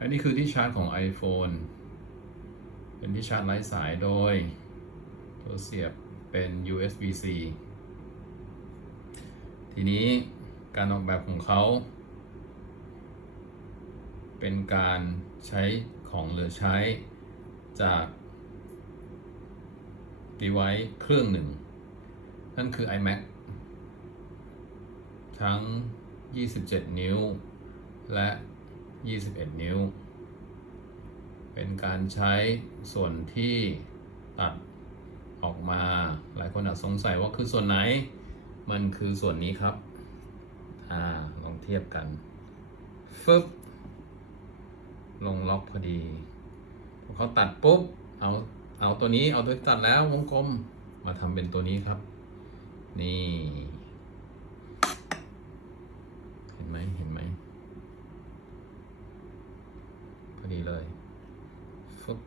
อันนี้คือที่ชาร์จของ iPhone เป็นที่ชาร์จไร้สายโดย ตัวเสียบเป็น USB-C ทีนี้การออกแบบของเขา เป็นการใช้ของเหลือใช้จาก device เครื่องหนึ่ง นั่นคือ iMac ทั้ง 27 นิ้ว และ 21 นิ้ว เป็นการใช้ส่วนที่ตัดออกมา หลายคนอาจสงสัยว่าคือส่วนไหน มันคือส่วนนี้ครับ อ่า ลองเทียบกันฟึบลงล็อกพอดีพอเขาตัดปุ๊บ เอาเอาตัวนี้เอาตัวที่ตัดแล้ววงกลมมาทำเป็นตัวนี้ครับ นี่ เห็นไหม เห็นไหม พอ ดีเลยฟึบ